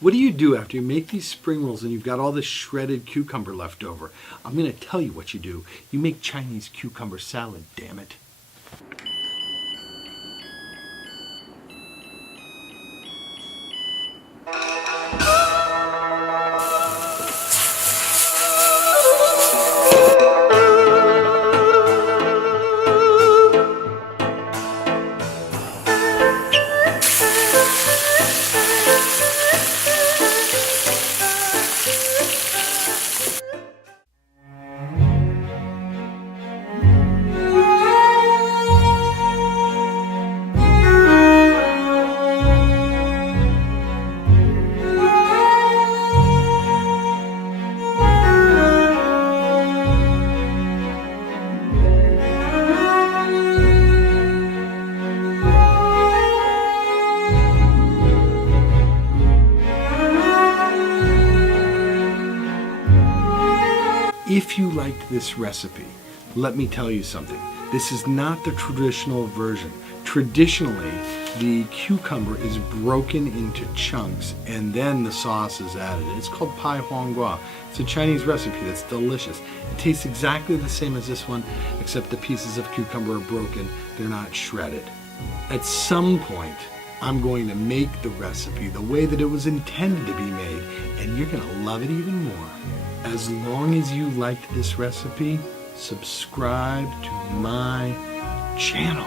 What do you do after you make these spring rolls and you've got all this shredded cucumber left over? I'm going to tell you what you do. You make Chinese cucumber salad, damn it. If you liked this recipe, let me tell you something. This is not the traditional version. Traditionally, the cucumber is broken into chunks and then the sauce is added. It's called Pai Huang Gua. It's a Chinese recipe that's delicious. It tastes exactly the same as this one, except the pieces of cucumber are broken. They're not shredded. At some point, I'm going to make the recipe the way that it was intended to be made, and you're going to love it even more. As long as you liked this recipe, subscribe to my channel.